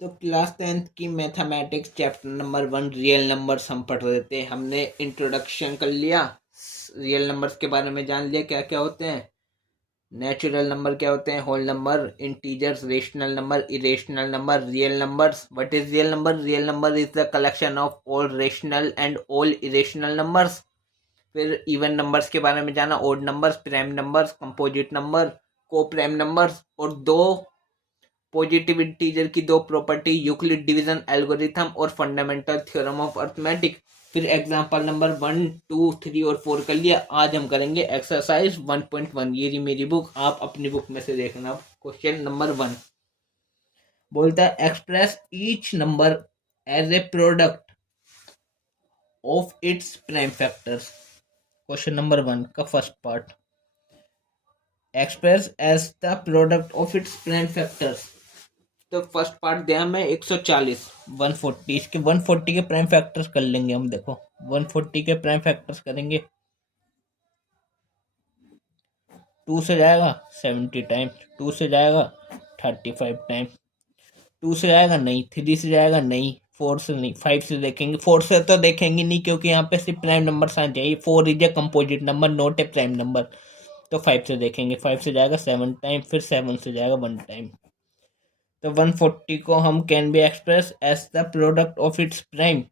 तो class 10th की mathematics chapter number 1 real numbers हम पढ़ रहे थे। हमने इंट्रोडक्शन कर लिया, रियल नंबर्स के बारे में जान लिया क्या क्या होते हैं, नेचुरल नंबर क्या होते हैं, whole number, integers, rational number, irrational number, real numbers. What is real number? Real number is the collection of all rational and all irrational numbers. फिर इवन नंबर्स के बारे में जाना, odd numbers, prime numbers, composite number, coprime numbers, और दो positive integer की दो property, Euclid division algorithm और फंडामेंटल थ्योरम ऑफ अर्थमेटिक। फिर एग्जांपल नंबर 1, 2, 3 और 4 कर लिया। आज हम करेंगे एक्सरसाइज 1.1। ये रही मेरी बुक, आप अपनी बुक में से देखना। क्वेश्चन नंबर 1 बोलता है express each number as a product of its prime factors. Question number 1 का first part, express as the product of its prime factors. तो फर्स्ट पार्ट दिया हमें 140, 140, इसके 140 के प्राइम फैक्टर्स कर लेंगे हम। देखो 140 के प्राइम फैक्टर्स करेंगे, 2 से जाएगा 70 टाइम्स, 2 से जाएगा 35 टाइम्स, 2 से जाएगा नहीं, 3 से जाएगा नहीं, 4 से नहीं, 5 से देखेंगे। 4 से तो देखेंगे नहीं क्योंकि यहाँ पे सिर्फ प्राइम नंबर आ जाइए। 4 is a composite number, not a prime number. तो 5 से देखेंगे, 5 से जाएगा 7 टाइम, फिर 7 से जाएगा 1 टाइम। तो 140 को हम can be express as the product of its prime,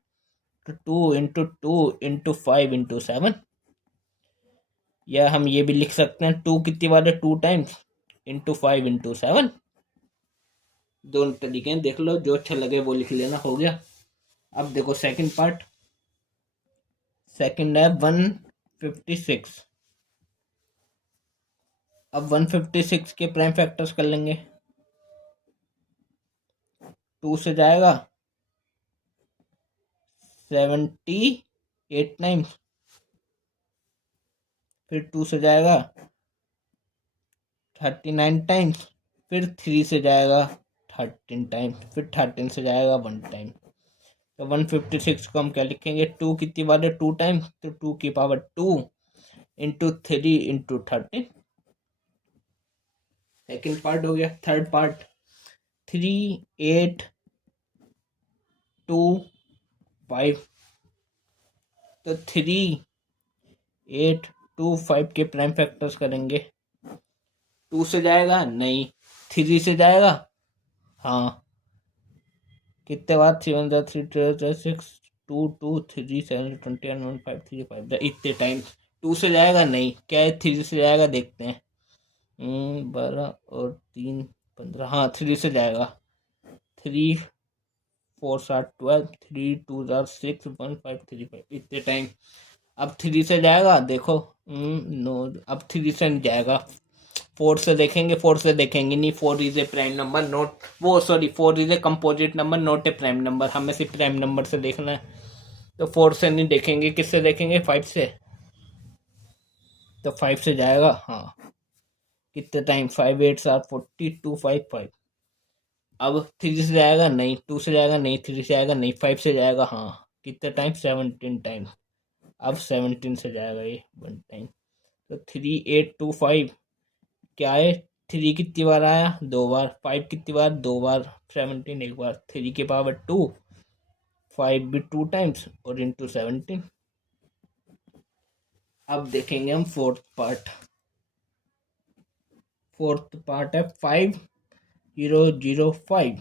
तो 2 into 2 into 5 into 7। या हम ये भी लिख सकते हैं 2 कितनी बार है, 2 टाइम्स, into 5 into 7। दोनों तरीके हैं, देख लो जो अच्छा लगे वो लिख लेना। हो गया। अब देखो सेकंड पार्ट, सेकंड है 156। अब 156 के प्राइम फैक्टर्स कर लेंगे। 2 से जाएगा 78 टाइम्स, फिर 2 से जाएगा 39 टाइम्स, फिर 3 से जाएगा 13 टाइम्स, फिर 13 से जाएगा 1 टाइम। तो 156 को हम क्या लिखेंगे, 2 कितनी बार है, 2 टाइम्स, तो 2 की power 2 into 3 into 13। Second part हो गया। Third part 3825। तो 3825 के प्राइम फैक्टर्स करेंगे। 2 से जाएगा नहीं, 3 से जाएगा हाँ, कितने बार, 3 1 3 2 6 2 2 3 7 20 1 5 3 5 इतने टाइम्स। 2 से जाएगा नहीं, क्या है, 3 से जाएगा, देखते हैं। 12 और 3 15, हाँ 3 से जाएगा। 3 4 7 12, 3 2 6 1 5 3 5 इतने टाइम। अब 3 से जाएगा, देखो नो, अब 3 से नहीं जाएगा। 4 से देखेंगे, 4 से देखेंगे नहीं, 4 is a prime number, not वो sorry 4 is a composite number, not a prime number. हमें सिर्फ प्राइम नंबर से देखना है, तो 4 से नहीं देखेंगे, किससे देखेंगे, 5 से। तो 5 से जाएगा हाँ, कितने टाइम, 5 8 7 40 2 5 5। अब 3 से जाएगा नहीं, 2 से जाएगा नहीं, 3 से जाएगा नहीं, 5 से जाएगा हाँ, कितने टाइम, 17 टाइम। अब 17 से जाएगा ये 1 टाइम। तो 3825 क्या है, 3 कितनी बार आया, 2 बार, 5 कितनी बार, 2 बार, 17 एक बार, 3 की पावर 2, 5 भी 2 टाइम्स और इंटू 17। अब देखेंगे हम फोर्थ पार्ट। फोर्थ पार्ट है 5005।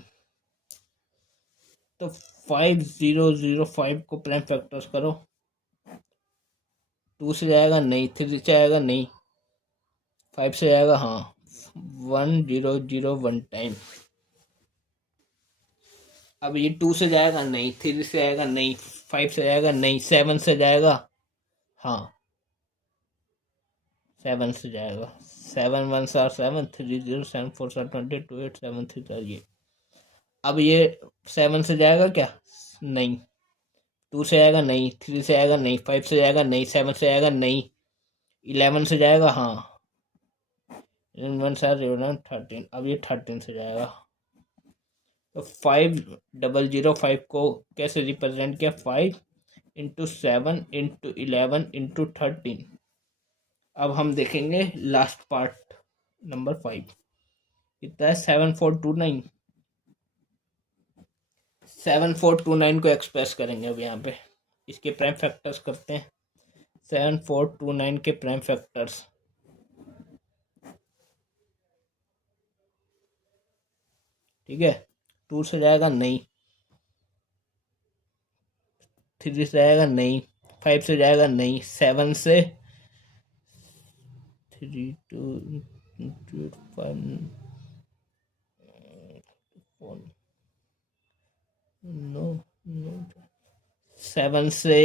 तो 5005 को प्राइम फैक्टर्स करो। 2 से जाएगा नहीं, 3 से जाएगा नहीं, 5 से जाएगा हाँ, 1001 टाइम। अब ये 2 से जाएगा नहीं, 3 से जाएगा नहीं, 5 से जाएगा नहीं, 7 से जाएगा हाँ, 7 से जाएगा। 7 1 आर 7, 3 0 7 4 आर 20 2 8 7 3 4 ये। अब ये 7 से जाएगा क्या, नहीं, 2 से आएगा नहीं, 3 से आएगा नहीं, 5 से जाएगा नहीं, 7 से आएगा नहीं, 11 से जाएगा हाँ, 13। अब ये 13 से जाएगा। तो 5005 को कैसे रिप्रेजेंट किया, 5 into 7 into 11 into 13। अब हम देखेंगे लास्ट पार्ट नंबर 5 कितना है, 7429। 7429 को एक्सप्रेस करेंगे अब यहाँ पे, इसके प्राइम फैक्टर्स करते हैं। 7429 के प्राइम फैक्टर्स, ठीक है। 2 से जाएगा नहीं, 3 से जाएगा नहीं, 5 से जाएगा नहीं, 7 से 3 2 5 नो नो 7 से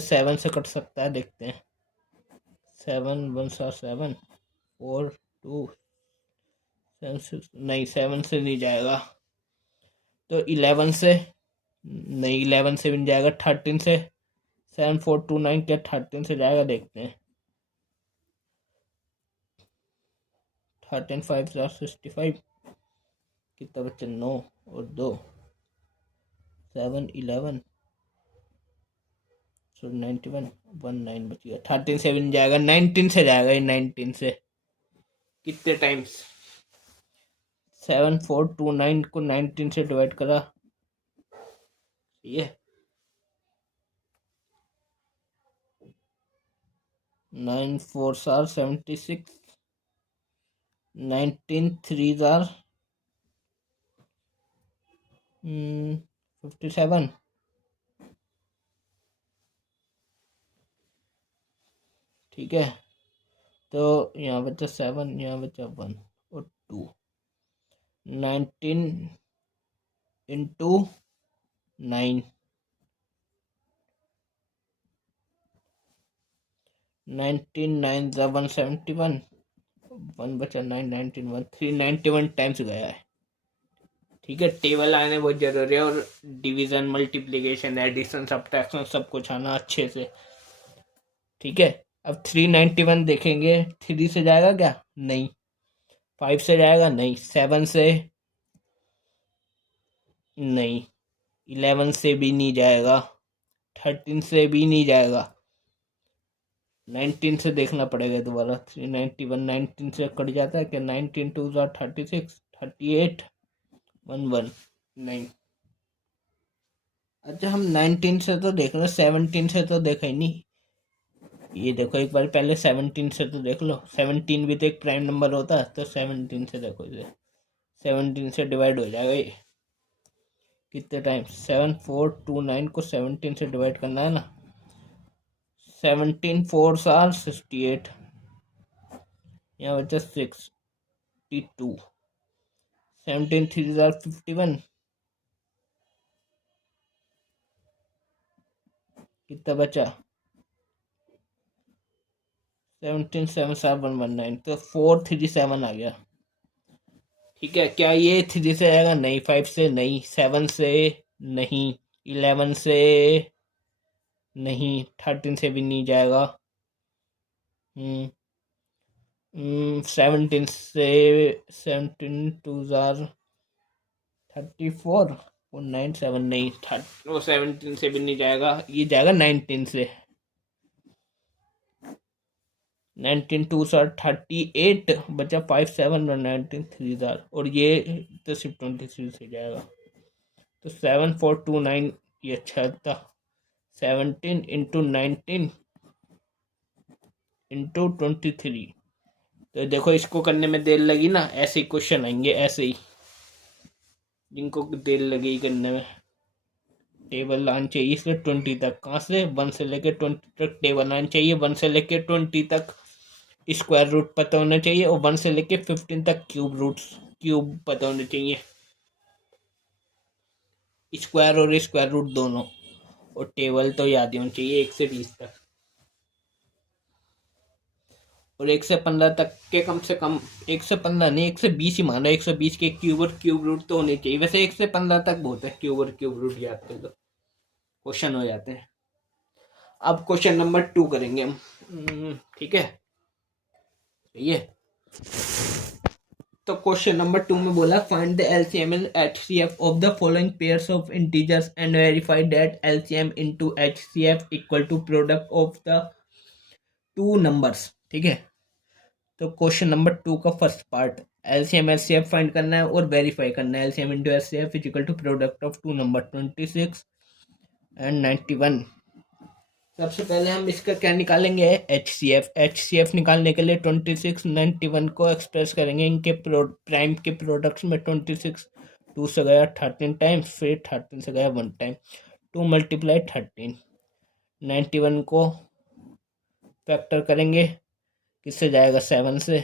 7 से कट सकता है, देखते हैं। 7 1 7 4 2 7 6 नहीं, 7 से नहीं जाएगा, तो 11 से नहीं, 11 से भी नहीं जाएगा। 13 से 7429 क्या 13 से जाएगा, देखते हैं। 13 5 65 कितना बच्चा, 9 और 2 7 11 91 19 बच गया। 13 से भी नहीं जाएगा, 19 से जाएगा ये। 19 से कितने टाइम्स, 7429 को 19 से डिवाइड करा, ये 9 4 आर 76, 19 3 आर 57, ठीक है। तो यहाँ बचा 7, यहाँ बचा 1 और 2, 19 इंटू 9, 19 9 171, 1 बचा 9 19 1 391 टाइम्स गया है, ठीक है। टेबल आने बहुत जरूरी है, और डिवीजन मल्टीप्लिकेशन एडिशन सब्ट्रैक्शन सब कुछ आना अच्छे से, ठीक है। अब 391 देखेंगे, 3 से जाएगा क्या, नहीं। 5 से जाएगा नहीं, 7 से नहीं, 11 से भी नहीं जाएगा, 13 से भी नहीं जाएगा, 19 से देखना पड़ेगा दोबारा। 391 19 से कट जाता है क्या, 19 2 36 38 11 9। अच्छा, हम 19 से तो देख लो, 17 से तो देखा ही नहीं। ये देखो एक बार पहले 17 से तो देख लो, 17 भी तो एक प्राइम नंबर होता है, तो 17 से देखो इसे, 17 से डिवाइड हो जाएगा ये कितने टाइम, 7429 को 17 से डिवाइड करना है ना। 17 4 आर 68, यहाँ बचा 62, 17 3 आर 51, कितना बचा, 17 7 आर 119, तो 437 आ गया, ठीक है। क्या ये 3 से आएगा, नहीं। 5 से नहीं, 7 से नहीं, 11 से नहीं, 13 से भी नहीं जाएगा, 17 से 17 2 जार 34 और 9 7 नहीं, वो 17 से भी नहीं जाएगा, ये जाएगा 19 से। 19 2 जार 38 बचा 5 7 और 19 3 जार, और ये तो सिर्फ 23 से जाएगा, तो 7429 ये अच्छा था। 17 इंटू 19 इंटू 23, तो देखो इसको करने में देर लगी ना, ऐसे ही क्वेश्चन आएंगे, ऐसे ही जिनको देर लगेगी करने में। टेबल लानी चाहिए इसके 20 तक, कहाँ से 1 से लेके 20 तक टेबल लानी चाहिए, 1 से लेके 20 तक स्क्वायर रूट पता होना चाहिए, और 1 से लेके 15 तक क्यूब पता होने चाहिए, स्क्वायर और स्क्वायर रूट दोनों, और टेबल तो याद ही होनी चाहिए 1 से 20 तक, और 1 से 15 तक के कम से कम, 1 से 15 नहीं, 1 से 20 ही मानो, 120 के क्यूब और क्यूब रूट तो होने चाहिए। वैसे 1 से 15 तक बहुत है, क्यूब और क्यूब रूट याद कर लो, क्वेश्चन हो जाते हैं। अब क्वेश्चन नंबर 2 करेंगे हम, ठीक है। ये तो क्वेश्चन नंबर 2 में बोला, find the LCM and HCF of the following pairs of integers and verify that LCM into HCF equal to product of the two numbers, ठीक है। तो क्वेश्चन नंबर 2 का first part, LCM HCF find करना है और verify करना है। LCM into HCF is equal to product of two number 26 and 91। सबसे पहले हम इसका क्या निकालेंगे, एचसीएफ निकालने के लिए 26 91 को एक्सप्रेस करेंगे इनके प्राइम के प्रोडक्ट्स में। 26 2 से गया 13 टाइम्स, फिर 13 से गया 1 टाइम, 2 मल्टीप्लाई 13। 91 को फैक्टर करेंगे, किससे जाएगा 7 से,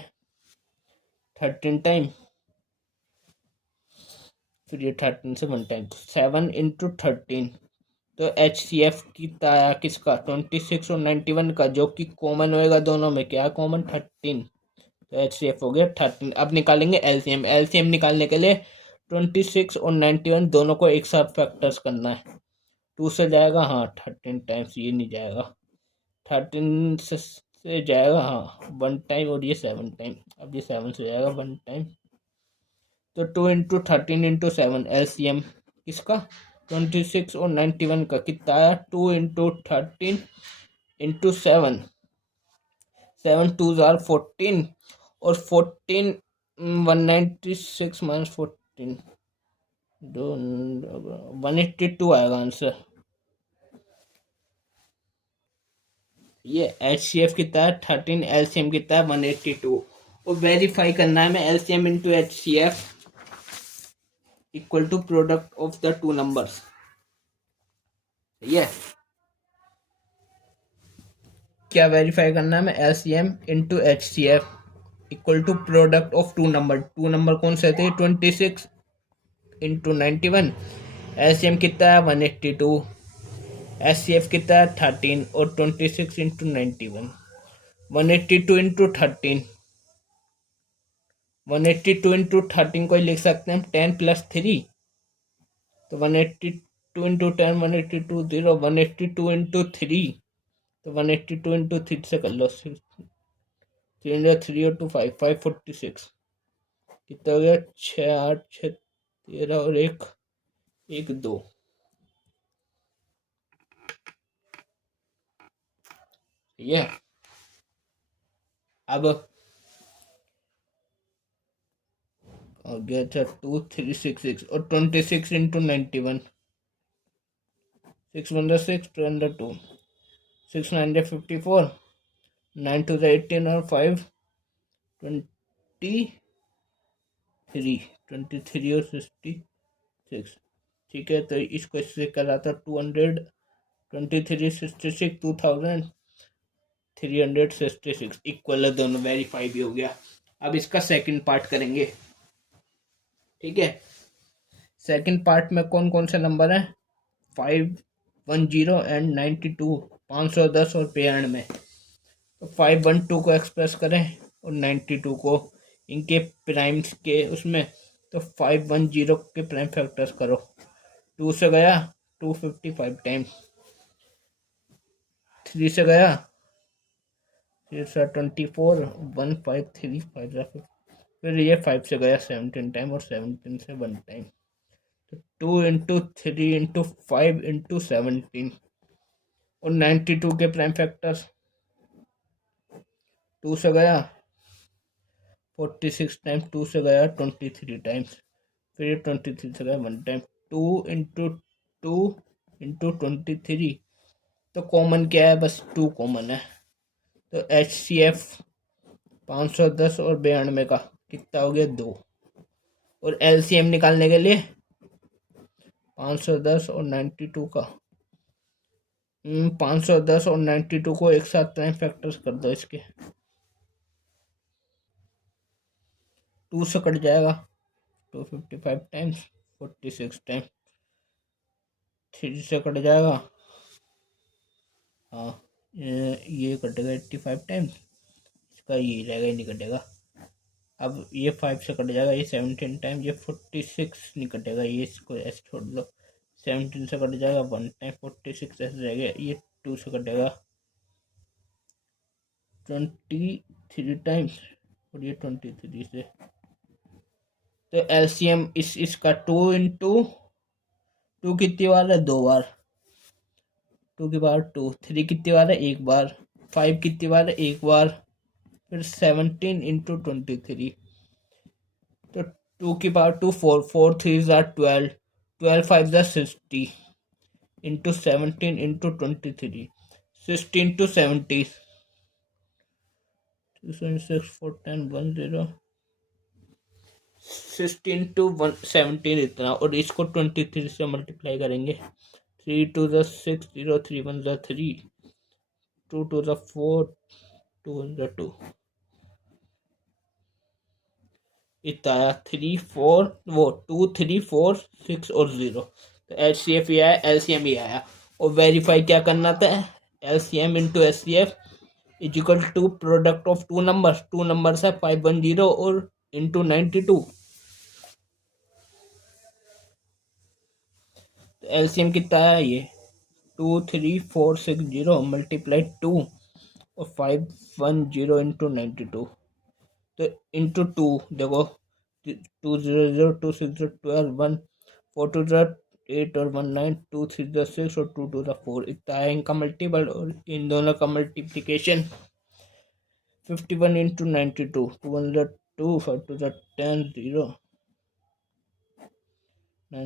13 टाइम, फिर ये 13 से 1 टाइम, 7 इंटू 13। तो एच सी एफ की किसका 26 और 91 का, जो कि कॉमन होएगा दोनों में, क्या कॉमन 13। तो एच सी एफ हो गया 13। अब निकालेंगे एलसीएम। एलसीएम निकालने के लिए 26 और 91 दोनों को एक साथ फैक्टर्स करना है। 2 से जाएगा, हाँ 13 टाइम्स, ये नहीं जाएगा, 13 से जाएगा, हाँ 1 टाइम, और ये 7 टाइम, अब ये 7 से जाएगा 1 टाइम। तो 2 इंटू 13 इंटू 7 एलसीएम किसका 26 और 91 का कितना आया, 2 इंटू 13 इंटू 7, 7 2 जार 14, और 14 196 माइनस 14 182 आएगा आंसर। ये एच सी एफ कितना है 13, एलसीएम कितना है 182, और वेरीफाई करना है हमें LCM into H C F equal to product of the two numbers. ये क्या वेरीफाई करना है हमें, LCM into H C F equal to product of two number. Two number कौन से थे, 26 इंटू 91, एलसीएम कितना है 182, एच सी एफ कितना है 13, और 26 इंटू 91, 182 इंटू 13, 182 इंटू 13 को लिख सकते हैं हम 10 प्लस 3, तो 182 इंटू 10 182 0, 182 इंटू 3, तो 182 इंटू 3 से कर लो, 3 3 और 2 5, 546 कितना हो गया, 6 8 6 13 और 1 1 2। ये अब हो गया था 2 3 6 6, और 26 इंटू 91, 6 1 6 2 अंदर 2, 6 9 54, 9 2 18 और 5 23, 23 और 66। ठीक है, तो इसको इससे करा था 223 66 2366 इक्वल है दोनों, वेरीफाई भी हो गया। अब इसका सेकंड पार्ट करेंगे। ठीक है, सेकंड पार्ट में कौन कौन से नंबर है, 510 एंड 92, 510 और 92। तो 512 को एक्सप्रेस करें और 92 को इनके प्राइम्स के उसमें, तो 510 के प्राइम फैक्टर्स करो, 2 से गया 255 टाइम, 3 से गया 24, 153 5, फिर ये 5 से गया 17 टाइम, और 17 से 1 टाइम, तो 2 इंटू 3 इंटू 5 इंटू 17, और 92 के प्राइम फैक्टर्स, 2 से गया 46 टाइम, 2 से गया 23 टाइम्स, फिर ये 23 से गया 1 टाइम, 2 इंटू 2 इंटू 23, तो कॉमन क्या है, बस 2 कॉमन है। तो एच सी एफ 510 और 92 का कितना हो गया 2, और एलसीएम निकालने के लिए 510 और 92 का, 510 और 92 को एक साथ प्राइम फैक्टर्स कर दो, इसके 2 से कट जाएगा 255 टाइम्स, 46 टाइम, 3 से कट जाएगा, हाँ ये कटेगा 85 टाइम्स, इसका ये रहेगा, ये नहीं कटेगा। अब ये 5 से कट जाएगा, ये 17 टाइम, ये 46 नहीं कटेगा, ये इसको ऐसे छोड़ दो, 17 से कट जाएगा 1 टाइम, 46 ऐसे रहेगा, ये 2 से कटेगा 23 टाइम्स, और ये 23 से, तो एलसीएम इसका 2 इंटू 2 कितनी बार है, 2 बार, 2 की बार 2, 3 कितनी बार है, 1 बार, 5 कितनी बार है, 1 बार, फिर 17 इंटू 23, तो 2 की पावर 2 4, 4 3 ज़ा 12, 12 5 ज़ा 60 इंटू 17 इंटू 23, 16 टू 70, 6 4 10 1 0, 16 टू 17 इतना, और इसको 23 से मल्टीप्लाई करेंगे। 3 2 ज़ा 6 0, 3 1 ज़ा 3, 2 2 ज़ा 4, 2 1 ज़ा 2, इतना आया। 3 4 वो 2 3 4 6 और 0, तो HCF ही आया, LCM ही आया। और वेरीफाई क्या करना था, LCM into HCF is equal to product of two numbers है 510 और इंटू 92, तो LCM कितना है ये 23460 मल्टीप्लाई 2 और 510 इंटू 92, तो इंटू 2 देखो 2 0 0 2 6 0 12 1 4 2 0 8 और 1 9 2 3 0 6 और 2 2 4, इतना है इनका मल्टीपल। और इन दोनों का मल्टीप्लिकेशन 51 इंटू 92, 2 1 0 2 5 2 0 10 0 9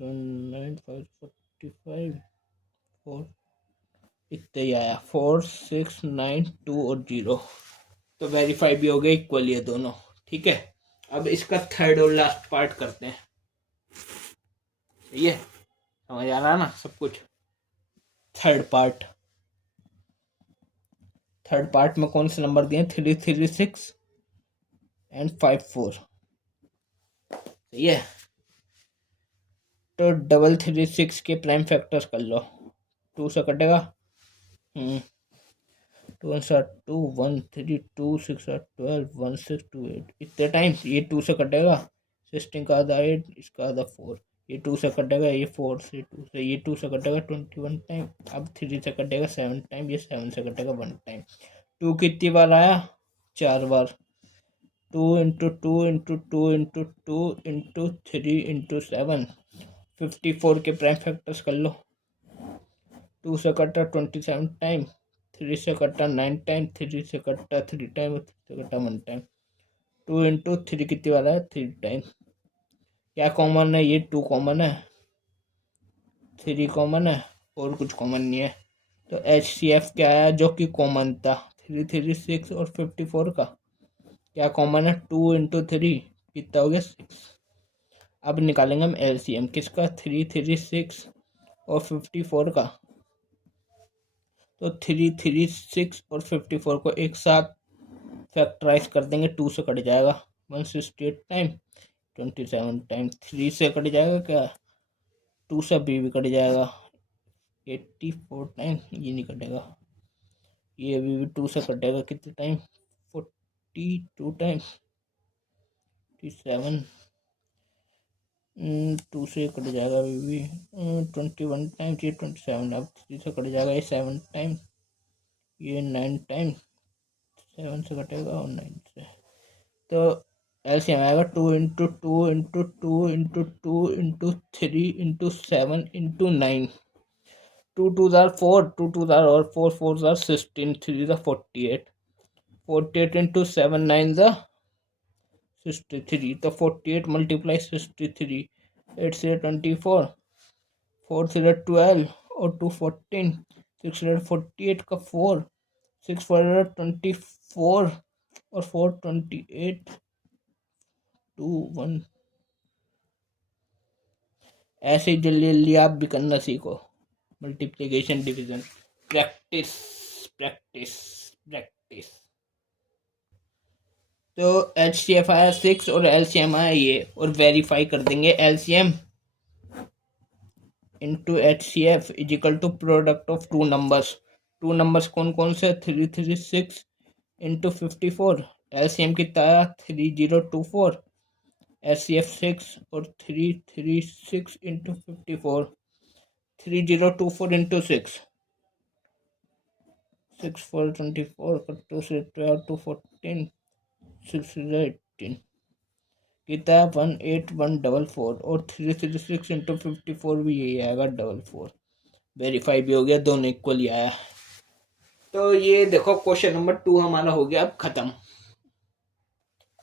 9 5 45 4, इतने ही आया 4 6 9 2 और 0, तो वेरीफाई भी हो गए इक्वल ये दोनों। ठीक है, अब इसका थर्ड और लास्ट पार्ट करते हैं। ये समझ आ रहा है ना सब कुछ। थर्ड पार्ट में कौन से नंबर दिए, 336 एंड 54, सही है। तो 336 के प्राइम फैक्टर्स कर लो, 2 से कटेगा, 2 1 7 2 1 3 2 6 12 1 6 2 8, इतने टाइम्स ये 2 से कटेगा, 16 का आधा 8, इसका आधा 4, ये 2 से कटेगा, ये 4 से 2 से, ये 2 से कटेगा 21 टाइम, अब 3 से कटेगा 7 टाइम, ये 7 से कटेगा 1 टाइम। 2 कितनी बार आया, 4 बार। 2 into 2 into 2 into 2 into 3 into 7, 54 के प्राइम फैक्टर्स कर लो। 2 से कटा 27 टाइम, 3 से कटा 9 टाइम, 3 से कटा 3 टाइम, 3 से कटा 1 टाइम। 2 इंटू 3 कितनी वाला है, 3 टाइम। क्या कॉमन है, ये 2 कॉमन है, 3 कॉमन है और कुछ कॉमन नहीं है। तो HCF क्या आया जो कि कॉमन था, 336 और 54 का क्या कॉमन है, 2 इंटू 3 कितना हो गया, 6। अब निकालेंगे हम LCM किसका, 336 और 54 का। तो 336 और 54 को एक साथ फैक्टराइज कर देंगे, 2 से कट जाएगा 168 टाइम, 27 टाइम, 3 से कट जाएगा क्या, 2 से भी कट जाएगा 84 टाइम, ये नहीं कटेगा, ये अभी भी 2 से कटेगा कितने टाइम, 42 टाइम, 57, 2 से कट जाएगा अभी भी 21 टाइम, ये 27, अब 3 से कट जाएगा ये 7 टाइम, ये 9 टाइम, 7 से कटेगा और 9 से, तो LCM आएगा 2 into 2 into 2 into 2 into 3 into 7 into 9, 2 2 ज़ार 4, 2 2 ज़ार और 4 4 ज़ार 16, 3 ज़ार 48, 48 इंटू 7 9 ज़ार 63, तो 48 मल्टीप्लाई 63, 8 से 24, 4 से 12 और 2 14, 6 48 का 4, 6 4 24 और 4 28 2 1। ऐसे ही जल्दी जल्दी आप भी करना सीखो, multiplication division, practice practice practice. तो HCF आया 6 और LCM आया ये, और वेरीफाई कर देंगे LCM into HCF is equal to product of two numbers कौन कौन से, 336 इंटू 54, LCM कितना आया 3024, HCF 6 और 336 इंटू 54, 3024 इंटू 6, 6 4 24 2 से 12 2 14, 6 18 कितना 18144, और 336 इंटू 54 भी यही आएगा 44। वेरीफाई भी हो गया, दोनों इक्वल ही आया। तो ये देखो क्वेश्चन नंबर 2 हमारा हो गया अब खत्म।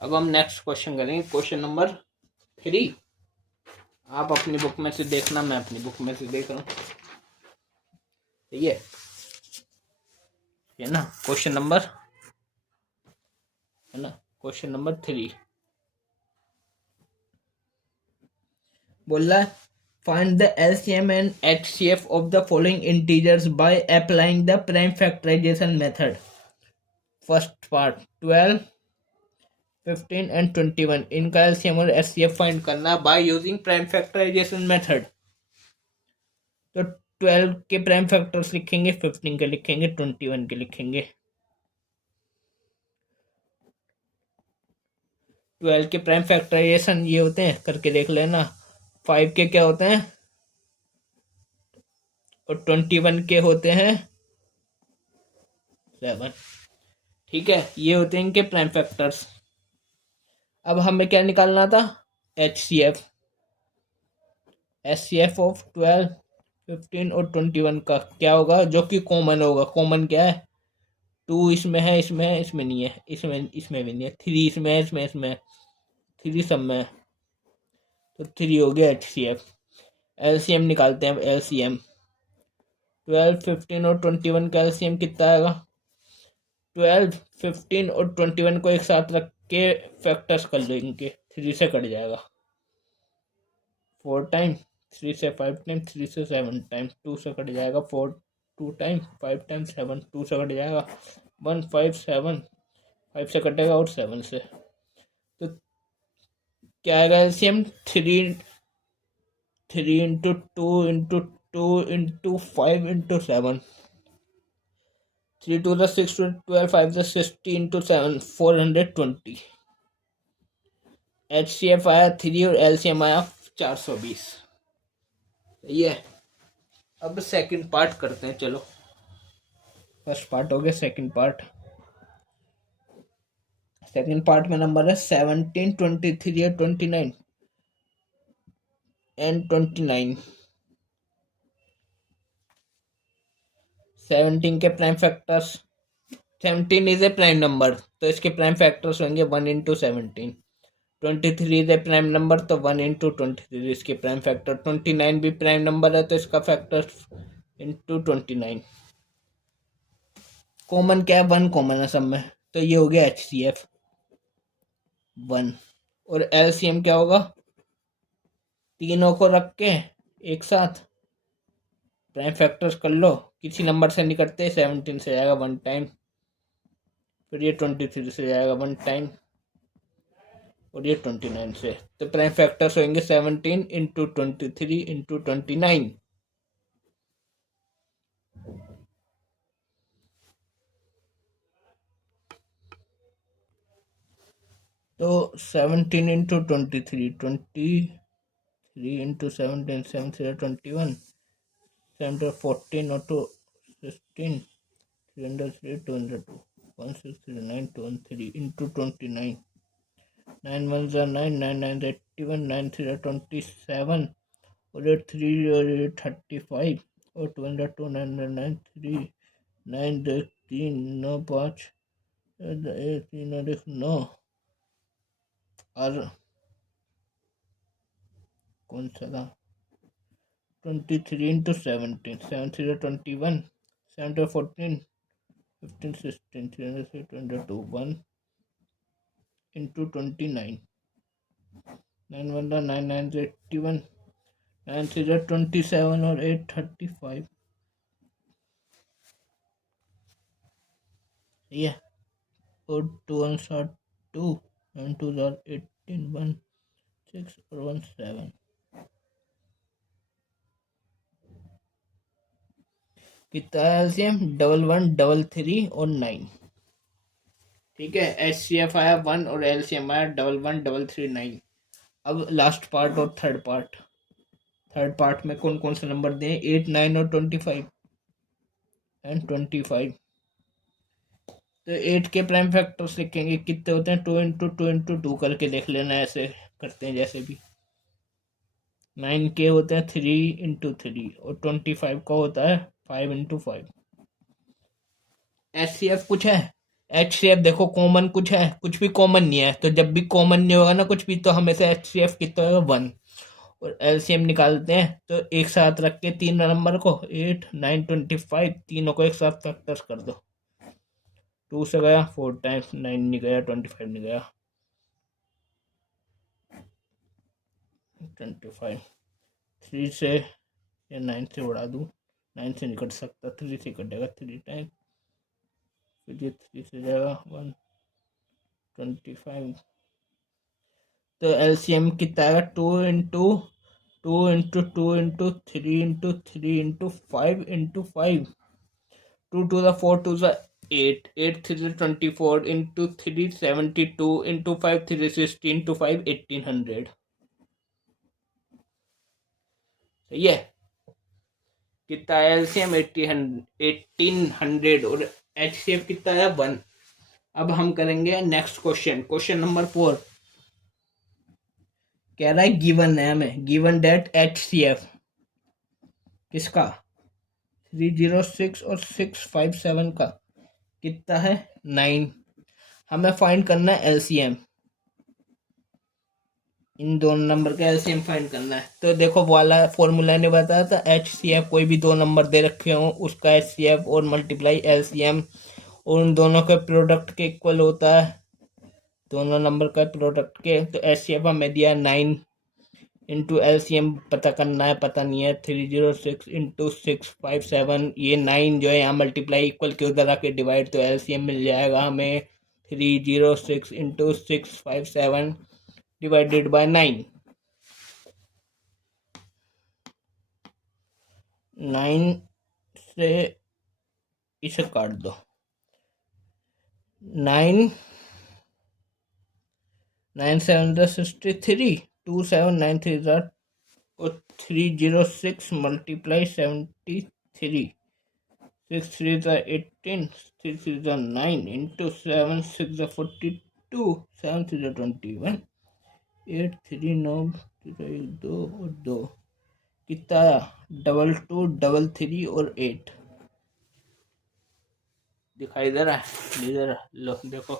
अब हम नेक्स्ट क्वेश्चन करेंगे, क्वेश्चन नंबर 3। आप अपनी बुक में से देखना, मैं अपनी बुक में से देख रहा हूँ। ठीक है, ये ना क्वेश्चन नंबर, है ना क्वेश्चन नंबर 3 बोल रहा है find the LCM and HCF of the following integers by applying the prime factorisation method. First part 12, 15 and 21, इनका एलसीएम और एचसीएफ फाइंड करना by using prime factorisation method. तो 12 के प्राइम फैक्टर्स लिखेंगे, 15 के लिखेंगे, 21 के लिखेंगे। 12 के प्राइम फैक्टराइजेशन ये होते हैं, करके देख लेना। 5 के क्या होते हैं और 21 के होते हैं 7। ठीक है, ये होते हैं इनके प्राइम फैक्टर्स। अब हमें क्या निकालना था, H C F. H C F of 12, 15 और 21 का क्या होगा, जो कि कॉमन होगा। कॉमन क्या है, 2 इसमें है, इसमें है, इसमें नहीं है, इसमें भी नहीं है। 3 इसमें है, इसमें है, 3 सब में है, तो 3 हो गया एच सी एफ। एलसीएम निकालते हैं अब, एलसीएम 12, 15 और 21 का एलसीएम कितना आएगा। 12, 15 और 21 को एक साथ रख के फैक्टर्स कर लो, इनके 3 से कट जाएगा। 4 टाइम, 3 से 5 टाइम, 3 से 7 टाइम, 2 से कट जाएगा। 4 2 टाइम, 5 टाइम 7, 2 से कट जाएगा। 1 5 7, 5 से कटेगा और 7 से। तो क्या आएगा LCM, 3 into 2 into 2 into 5 into 7। 3 2 the 6 to 12, 5 the 16 to 7, 420। H C F आया 3 और एलसीएम आया 420। ये अब सेकंड पार्ट करते हैं, चलो। फर्स्ट पार्ट हो गया, सेकंड पार्ट। सेकंड पार्ट में नंबर है 17, 23 और 29 एंड 29। 17 के prime factors, 17 is a prime number, तो इसके प्राइम फैक्टर्स होंगे 1 into 17। 23 is a prime number, तो 1 इंटू 23 इसके प्राइम फैक्टर। 29 भी प्राइम नंबर है, तो इसका फैक्टर इंटू 29। कॉमन क्या है, 1 कॉमन है सब में, तो ये हो गया एच सी एफ 1। और एलसीएम क्या होगा, तीनों को रख के एक साथ प्राइम फैक्टर्स कर लो, किसी नंबर से निकलते। 17 से जाएगा 1 टाइम, फिर ये 23 से जाएगा 1 टाइम, और ये 29 से। तो प्राइम फैक्टर्स होंगे 17 इंटू 23 इंटू 29। तो 17 इंटू 23, 23 इंटू 17, 7 3 21, 7 14 और 2 16, 303 202, 1639 23 इंटू 29। 9 1 9, 9 9 81, 9 3 27 और 8 3 और 35 और 202, 9 9 3 9 3 9 5 3 9 और कौन सा था 23 इंटू 17, 7 3 21, 7 14 15 16 322 1 इंटू 29। 9 1 9 9 81, 9 3 27 और 8 35। ये और 2 1 2, 9 2 18, 1 6 और 1 7। कितना है एलसीएम, 1 1 3 3 और 9। ठीक है, एच सी एफ आया 1 और एलसीएम आया 1 1 3 3 9। अब लास्ट पार्ट और थर्ड पार्ट। थर्ड पार्ट में कौन कौन से नंबर दें, 8 9 और 25 एंड 25। तो 8 के प्राइम फैक्टर्स लिखेंगे, कितने होते हैं, 2 इंटू 2 इंटू 2 करके देख लेना, ऐसे करते हैं जैसे भी। 9 के होते हैं 3 इंटू 3 और 25 का होता है 5 इंटू 5। HCF कुछ है, HCF देखो कॉमन कुछ है, कुछ भी कॉमन नहीं है, तो जब भी कॉमन नहीं होगा ना कुछ भी, तो हमेशा HCF कितना होगा 1। और LCM निकालते हैं तो एक साथ रख के तीन नंबर को 8 9 25 तीनों को एक साथ फैक्टर्स कर दो। 2 से गया 4 टाइम्स 9 नहीं गया, 25 नहीं गया, 25 3 से या 9 से उड़ा दूँ, 9 से नहीं कट सकता, 3 से कटेगा 3 टाइम, फिर ये 3 से जाएगा 125। तो LCM कितना आएगा 2 into 2 into 2 into 3 into 3 into 5 2 to the 4 to the 8 8 3 24 into 3 72 into 5 360 into 5 1800। सही है, कितना है LCM 1800 और HCF कितना है 1। अब हम करेंगे नेक्स्ट क्वेश्चन, क्वेश्चन नंबर 4। कह रहा है गिवन है हमें, गिवन डेट HCF किसका 306 और 657 का कितना है 9। हमें फाइंड करना है LCM, इन दोनों नंबर का LCM फाइंड करना है। तो देखो वाला फॉर्मूला ने बताया था HCF कोई भी दो नंबर दे रखे हो उसका HCF और मल्टीप्लाई LCM, और उन दोनों के प्रोडक्ट के इक्वल होता है, दोनों नंबर का प्रोडक्ट के। तो HCF हमें दिया 9 इंटू LCM पता करना है, पता नहीं है, 306 इंटू 657, ये 9 जो है यहाँ मल्टीप्लाई इक्वल के उधर आके डिवाइड, तो LCM मिल जाएगा हमें 306 इंटू 657 डिवाइडेड बाय 9। 9 से इसे काट दो, 9 9 7 63 2 7 9 3 और 306 मल्टीप्लाई 73 6 3 18 3 3 9 इंटू 7 6 42 7 3 21 8 3 9 2 और 2 कितना 2 2 3 3 और 8 दिखाई दे रहा है, इधर लो देखो,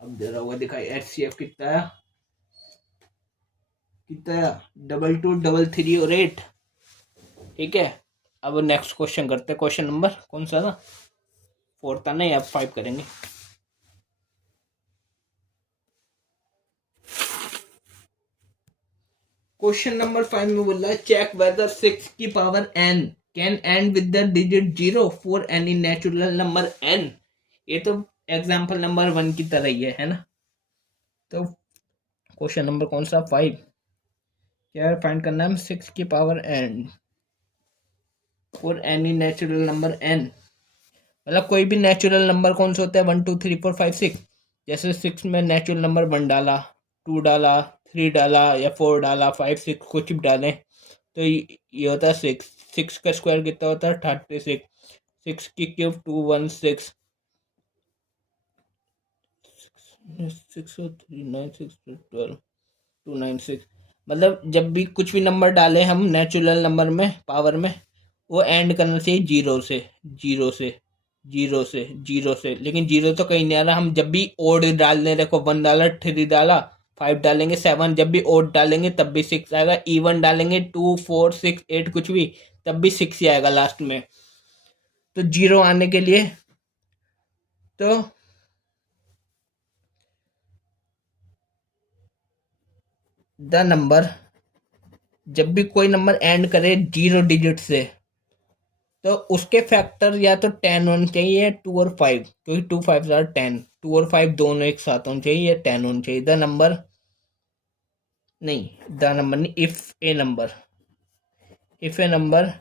अब दे रहा हुआ दिखाई। HCF कितना है 2 2 3 3 और 8। ठीक है, अब नेक्स्ट क्वेश्चन करते हैं, क्वेश्चन नंबर कौन सा था 4 था नहीं, अब 5 करेंगे। क्वेश्चन नंबर 5 में बोल रहा है चेक वेदर 6 की power n can and with the digit 0 for any natural number n। ये तो एग्जांपल नंबर 1 की तरह ही है ना। तो क्वेश्चन नंबर कौन सा 5, क्या फाइंड करना है 6 की power n for any natural number n। मतलब कोई भी नेचुरल नंबर कौन सा होता है 1 2 3 4 5 6। जैसे 6 में नेचुरल नंबर 1 डाला, 2 डाला, 3 डाला या 4 डाला, 5 6 कुछ भी डालें, तो ये होता है 6। 6 का स्क्वायर कितना होता है 36। 6 की क्यूब 216 6 3 9 6 12 296। मतलब जब भी कुछ भी नंबर डालें हम नेचुरल नंबर में पावर में, वो एंड करना चाहिए जीरो से, जीरो से, जीरो से, जीरो से। लेकिन जीरो तो कहीं नहीं आ रहा, हम जब भी ओड डाल दें, देखो 1 डाला 3 डाला 5 डालेंगे 7, जब भी ओड डालेंगे तब भी 6 आएगा, इवन डालेंगे 2 4 6 8 कुछ भी तब भी 6 ही आएगा लास्ट में। तो जीरो आने के लिए तो द नंबर, जब भी कोई नंबर एंड करे जीरो डिजिट से तो उसके फैक्टर या तो 10 होने चाहिए या 2 और 5, क्योंकि 2 5 आर 10, 2 और 5 दोनों एक साथ होने चाहिए या 10 होने चाहिए। द नंबर नहीं, द नंबर नहीं, if A number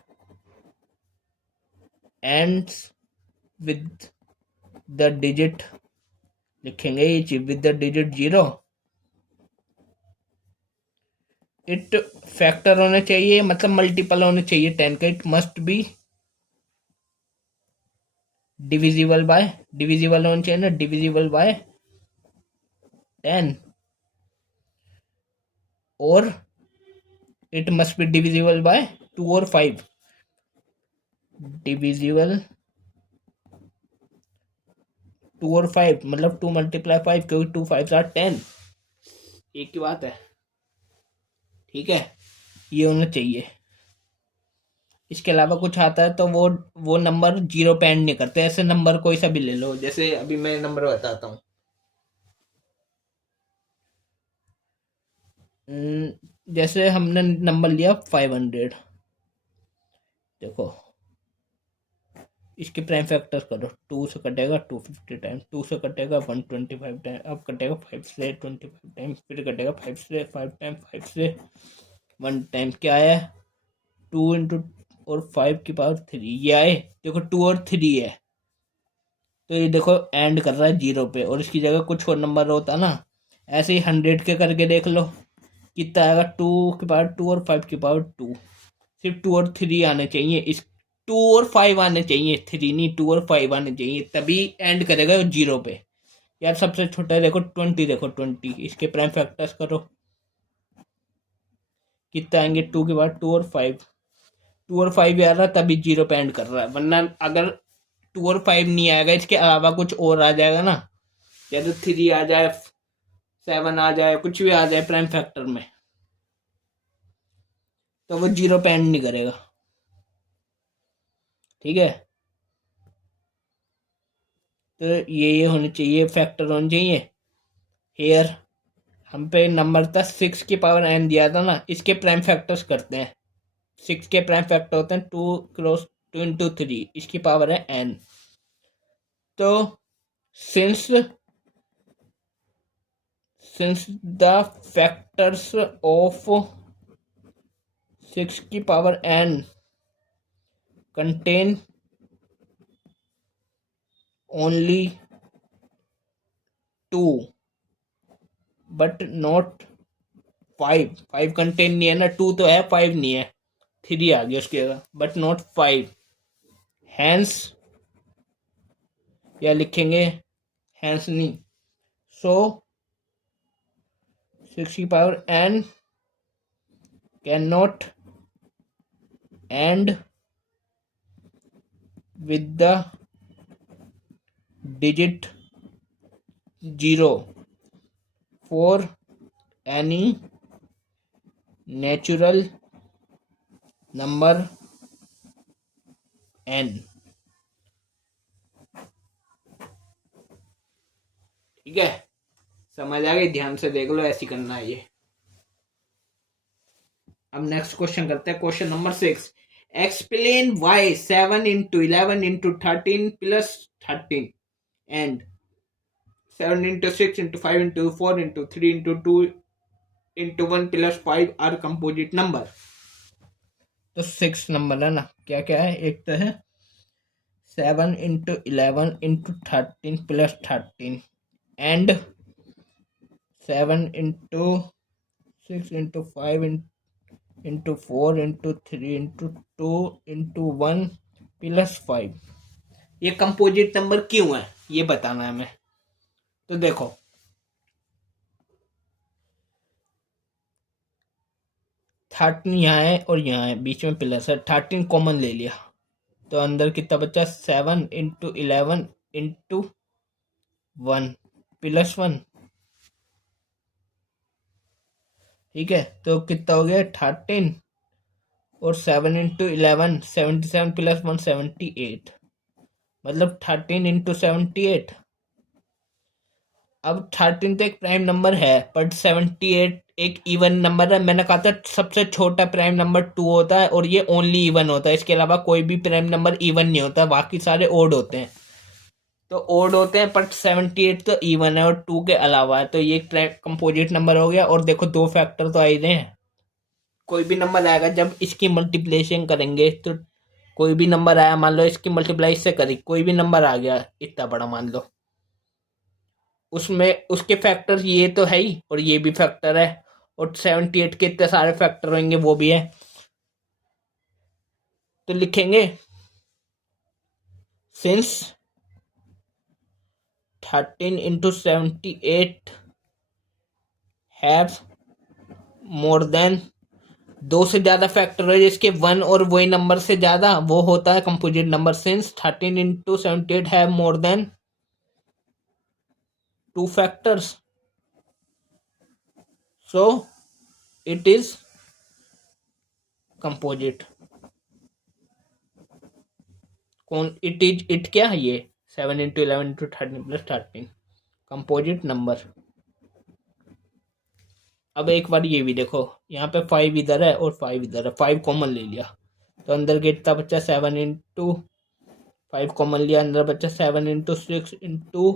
ends with the digit, लिखेंगे ये चीज with the digit 0, it factor होने चाहिए, मतलब मल्टीपल होने चाहिए 10 का, it must be divisible by, divisible होना चाहिए ना, डिविजिबल बाय 10 और it must be divisible by 2 और 5, डिविजिबल 2 और 5 मतलब 2 × 5 क्योंकि 2 5 आर 10, एक ही बात है। ठीक है, ये होना चाहिए। इसके अलावा कुछ आता है तो वो नंबर जीरो पे एंड नहीं करते। ऐसे नंबर कोई सा भी ले लो, जैसे अभी मैं नंबर बताता हूँ। जैसे हमने नंबर लिया 500, देखो इसके प्राइम फैक्टर करो, 2 से कटेगा 250 टाइम, 2 से कटेगा 125 टाइम, अब कटेगा 5 से 25 टाइम, फिर कटेगा 5 से 5 टाइम, 5 से 1 टाइम। क्या आया? 2 इंटू और 5 की पावर 3, ये आए। देखो 2 और 3 है, तो ये देखो एंड कर रहा है जीरो पे, और इसकी जगह कुछ और नंबर होता ना। ऐसे ही 100 के करके देख लो, कितना आएगा? 2 की पावर 2 और 5 की पावर 2। सिर्फ 2 और 3 आने चाहिए, इस 2 और 5 आने चाहिए, 3 नहीं, 2 और 5 आने चाहिए, तभी एंड करेगा वो जीरो पे। यार सबसे छोटा देखो 20, देखो 20, इसके प्राइम फैक्टर्स करो, कितना आएंगे? 2 के बाद 2 और 5, 2 और 5 आ रहा तभी जीरो पे एंड कर रहा है, वरना अगर 2 और 5 नहीं आएगा, इसके अलावा कुछ और आ जाएगा ना, या तो 3 आ जाए, 7 आ जाए, कुछ भी आ जाए प्राइम फैक्टर में, तो वो जीरो पे एंड नहीं करेगा। ठीक है, तो ये होने चाहिए, फैक्टर होने चाहिए। हेयर हम पे नंबर था 6 की पावर n दिया था ना, इसके प्राइम फैक्टर्स करते हैं। 6 के प्राइम फैक्टर होते हैं 2 क्रॉस 2 इंटू 3, इसकी पावर है n। तो सिंस द फैक्टर्स ऑफ 6 की power n contain only 2 but not 5, 5 contain नहीं है ना, 2 तो है 5 नहीं है, 3 आ गया उसके जगह, बट नॉट 5। हैंस, या लिखेंगे हैंस नहीं, सो 6 की power n can not and with the digit 0 for any natural number n। ठीक है, समझ आ गई? ध्यान से देख लो, ऐसी करना है ये। अब नेक्स्ट क्वेश्चन करते हैं, question number 6। Explain why 7 into 11 into 13 plus 13 and 7 into 6 into 5 into 4 into 3 into 2 into 1 plus 5 are composite number. तो 6 नंबर है ना, क्या क्या है? एक तो है 7 into 11 into 13 plus 13 and 7 into 6 into 5 into 4 into 3 into 2 into 1 plus 5। ये कंपोजिट नंबर क्यों है ये बताना है हमें। तो देखो 13 यहाँ है और यहाँ है, बीच में प्लस है, 13 कॉमन ले लिया, तो अंदर कितना बचा? 7 इंटू 11 इंटू 1 प्लस 1। ठीक है, तो कितना हो गया? 13 और 7 इंटू 11 77 प्लस 1 78, मतलब 13 इंटू 78। अब 13 तो एक प्राइम नंबर है, बट 78 एक इवन नंबर है। मैंने कहा था सबसे छोटा प्राइम नंबर 2 होता है और ये ओनली इवन होता है, इसके अलावा कोई भी प्राइम नंबर इवन नहीं होता, बाकी सारे ओड होते हैं। तो ओड होते हैं, बट 78 तो इवन है और 2 के अलावा है, तो ये कंपोजिट नंबर हो गया। और देखो दो फैक्टर तो आ ही रहे हैं, कोई भी नंबर आएगा जब इसकी मल्टीप्लिकेशन करेंगे, तो कोई भी नंबर आया, मान लो इसकी मल्टीप्लाई से करी, कोई भी नंबर आ गया इतना बड़ा मान लो, उसमें उसके फैक्टर ये तो है ही और ये भी फैक्टर है, और 78 के इतने सारे फैक्टर होंगे वो भी है। तो लिखेंगे since 13 into 78 have more than, दो से ज्यादा फैक्टर है जिसके 1 और वही नंबर से ज्यादा, वो होता है composite number. Since 13 into 78 have more than 2 factors, so it is composite. कौन इट क्या है ये 7 into 11 into 13 plus 13 composite number. अब एक बार ये भी देखो, यहाँ पे 5 इधर है और 5 इधर है, 5 कॉमन ले लिया तो अंदर कितना बच्चा 7 into 5 कॉमन लिया, अंदर बच्चा 7 into 6 into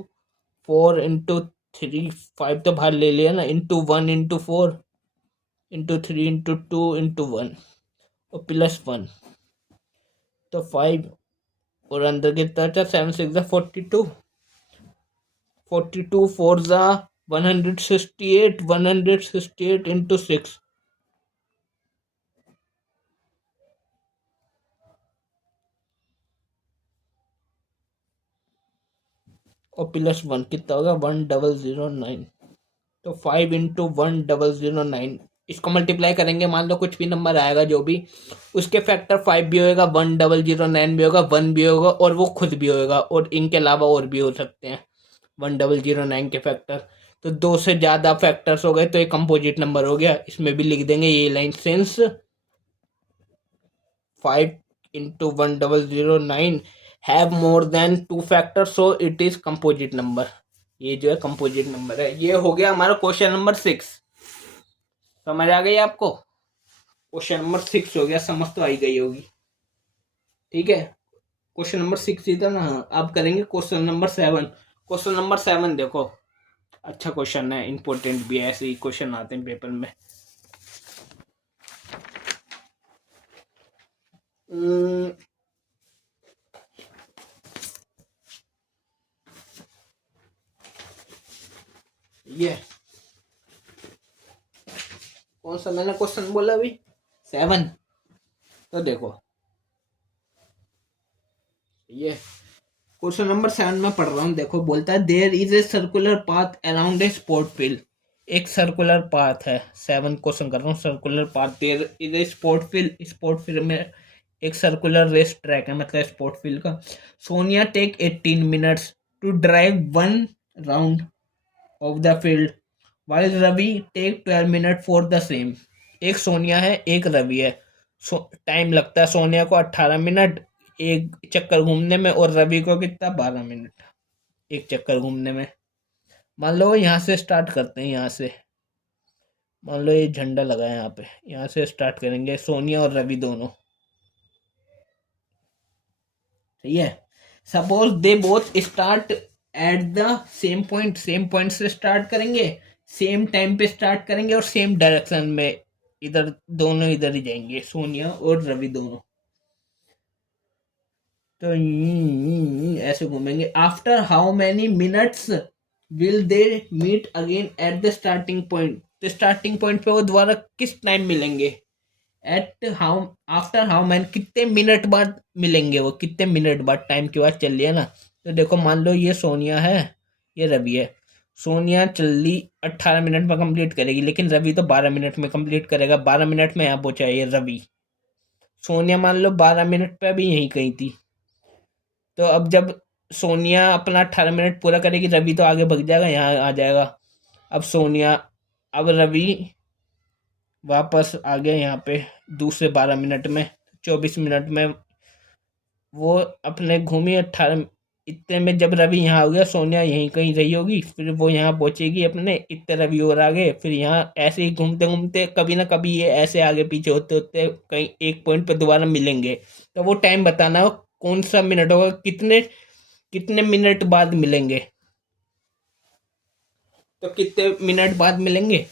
4 into 3, 5 तो बाहर ले लिया ना, into 1 into 4 into 3 into 2 into 1 और प्लस 1, तो 5 और अंदर कितना बच्चा 7 6 42, 42 4 168, 168 into 6 और प्लस 1 कितना होगा 1009, तो 5 into 1009 इसको मल्टीप्लाई करेंगे, मान लो कुछ भी नंबर आएगा जो भी, उसके फैक्टर 5 भी होएगा, 1009 भी होगा, 1 भी होगा और वो खुद भी होएगा, और इनके अलावा और भी हो सकते हैं 1009 के फैक्टर। तो 2 से ज़्यादा फैक्टर्स हो गए तो ये कंपोजिट नंबर हो गया। इसमें भी लिख देंगे ये line, since 5 into 1009 have more than 2 factor so it is composite number. ये जो है कंपोजिट नंबर है। ये हो गया हमारा क्वेश्चन नंबर 6। समझ आ गई आपको? क्वेश्चन नंबर 6 हो गया, समझ तो आई गई होगी। ठीक है, क्वेश्चन नंबर 6 ही था ना। अब करेंगे क्वेश्चन नंबर 7। क्वेश्चन नंबर 7 देखो, अच्छा क्वेश्चन है, इंपॉर्टेंट भी है, ऐसे ही क्वेश्चन आते हैं पेपर में। ये कौन सा मैंने क्वेश्चन बोला अभी? 7। तो देखो ये क्वेश्चन नंबर 7 में पढ़ रहा हूँ। देखो बोलता है there is a circular path around a sport field. एक सर्कुलर पाथ है, 7 क्वेश्चन कर रहा हूँ। Circular path, there is a sport field. Sport field में एक सर्कुलर रेस ट्रैक है, मतलब स्पोर्ट फील्ड का। Sonia take 18 minutes to drive 1 round of the field while Ravi take 12 minute for the same. एक सोनिया है, एक रवि है। टाइम लगता है सोनिया को 18 मिनट एक चक्कर घूमने में, और रवि को कितना 12 मिनट एक चक्कर घूमने में। मान लो यहाँ से स्टार्ट करते हैं, यहाँ से मान लो ये झंडा लगा है यहाँ पे, यहाँ से स्टार्ट करेंगे सोनिया और रवि दोनों। सही है। Suppose they both start at the same point. Same point से स्टार्ट करेंगे, सेम टाइम पे स्टार्ट करेंगे और सेम डायरेक्शन में, इधर दोनों इधर ही जाएंगे, सोनिया और रवि दोनों। तो ऐसे घूमेंगे। After how many minutes will they meet again at the starting point. तो स्टार्टिंग पॉइंट पे वो दोबारा किस टाइम मिलेंगे? At how, after how man, कितने मिनट बाद मिलेंगे वो, कितने मिनट बाद, टाइम की बात चल रही है ना। तो देखो मान लो ये सोनिया है, ये रवि है। सोनिया जल्दी 18 मिनट में कंप्लीट करेगी, लेकिन रवि तो 12 मिनट में कंप्लीट करेगा। 12 मिनट में यहाँ पहुंचा है ये रवि। सोनिया मान लो 12 मिनट पे अभी यहीं कहीं थी। तो अब जब सोनिया अपना 18 मिनट पूरा करेगी, रवि तो आगे भग जाएगा, यहाँ आ जाएगा। अब सोनिया, अब रवि वापस आ गया यहाँ पे दूसरे 12 मिनट में, 24 मिनट में वो अपने घूमी 18। इतने में जब रवि यहाँ हो गया, सोनिया यहीं कहीं रही होगी, फिर वो यहाँ पहुंचेगी अपने, इतने रवि और आगे, फिर यहाँ ऐसे ही घूमते घूमते कभी ना कभी ये ऐसे आगे पीछे होते होते कहीं एक पॉइंट पे दोबारा मिलेंगे। तो वो टाइम बताना हो कौन सा मिनट होगा, कितने कितने मिनट बाद मिलेंगे। तो कितने मिनट बाद मिलेंगे,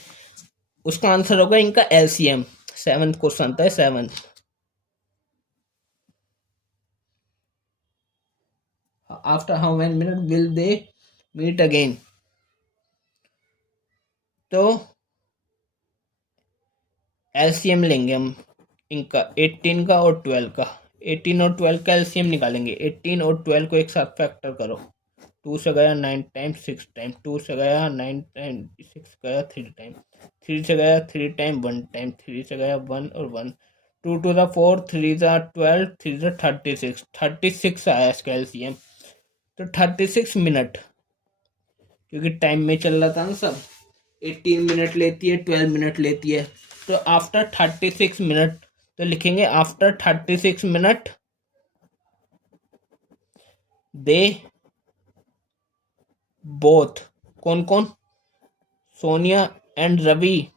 उसका आंसर होगा इनका एलसीएम। 7th क्वेश्चन था 7। After how many minute will they meet again. तो एलसीएम लेंगे हम इनका 18 का और 12 का। 18 और 12 का एलसीएम निकालेंगे। 18 और 12 को एक साथ फैक्टर करो। 2 से गया 9 टाइम 6 टाइम, 2 से गया 9 टाइम, 6 गया 3 टाइम, 3 से गया 3 टाइम 1 टाइम, 3 से गया 1 और 1, 2 to the 4, 3 the 12, 3 the 36, 36 आया इसका एलसीएम। तो 36 मिनट क्योंकि टाइम में चल रहा था ना सब। 18 मिनट लेती है, 12 मिनट लेती है। तो आफ्टर 36 मिनट, तो लिखेंगे आफ्टर 36 मिनट दे बोथ, कौन कौन, Sonia and Ravi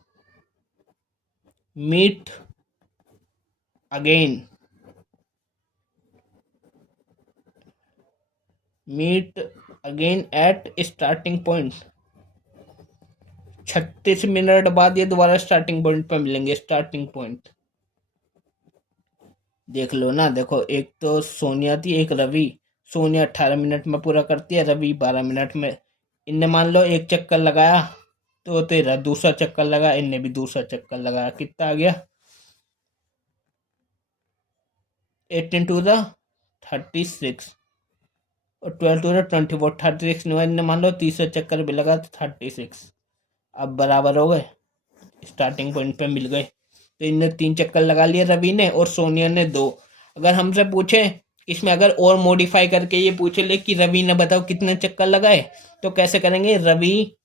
meet again, meet again at starting point. 36 minute बाद ये दोबारा स्टार्टिंग पॉइंट पर मिलेंगे। स्टार्टिंग पॉइंट देख लो ना, देखो एक तो सोनिया थी, एक रवि। सोनिया 18 मिनट में पूरा करती है, रवि 12 मिनट में। इनने मान लो एक चक्कर लगाया तो तेरा दूसरा चक्कर लगा, इनने भी दूसरा चक्कर लगाया, कितना आ गया 18 टू द 36 और 12 टू द 24, 36 ने मान लो तीसरा चक्कर भी लगा तो 36। अब बराबर हो गए, स्टार्टिंग पॉइंट पे मिल गए। तो इनने 3 चक्कर लगा लिए रवि ने, और सोनिया ने 2। अगर हमसे पूछे इसमें, अगर और मॉडिफाई करके ये पूछे ले कि रवि ने बताओ कितने चक्कर लगाए, तो कैसे करेंगे, रवि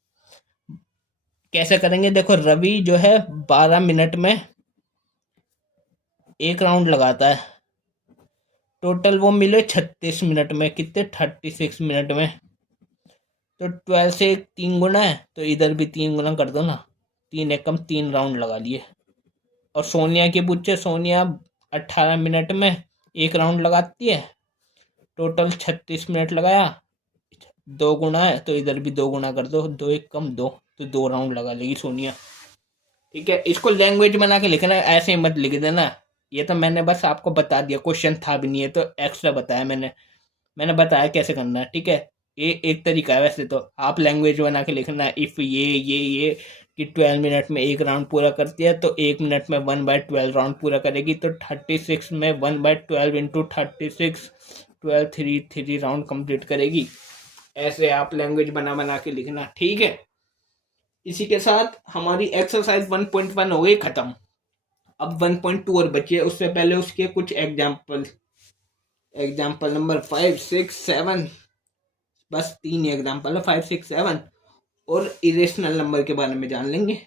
कैसे करेंगे, देखो रवि जो है 12 मिनट में एक राउंड लगाता है, टोटल वो मिले 36 मिनट में, कितने 36 मिनट में। तो 12 से 3 गुना है, तो इधर भी 3 गुना कर दो ना, 3 एकम 3 राउंड लगा लिए। और सोनिया के पूछे, सोनिया 18 मिनट में एक राउंड लगाती है, टोटल 36 मिनट लगाया, 2 गुना है तो इधर भी 2 गुना कर दो, 2 एकम 2, तो 2 राउंड लगा लेगी सोनिया। ठीक है, इसको लैंग्वेज बना के लिखना, ऐसे ही मत लिख देना। ये तो मैंने बस आपको बता दिया, क्वेश्चन था भी नहीं है तो एक्स्ट्रा बताया मैंने बताया कैसे करना है। ठीक है, ये एक तरीका है, वैसे तो आप लैंग्वेज बना के लिखना है। इफ़ ये कि 12 मिनट में एक राउंड पूरा करती है तो 1 मिनट में 1/12 राउंड पूरा करेगी, तो 36 में 1/12 इंटू 36, 12 3 राउंड कंप्लीट करेगी। ऐसे आप लैंग्वेज बना के लिखना। ठीक है, इसी के साथ हमारी एक्सरसाइज 1.1 हो गई खत्म। अब 1.2 और बची है, उससे पहले उसके कुछ एग्जाम्पल नंबर 5, 6, 7, बस 3 एग्जाम्पल है, 5, 6, 7, और इरेशनल नंबर के बारे में जान लेंगे।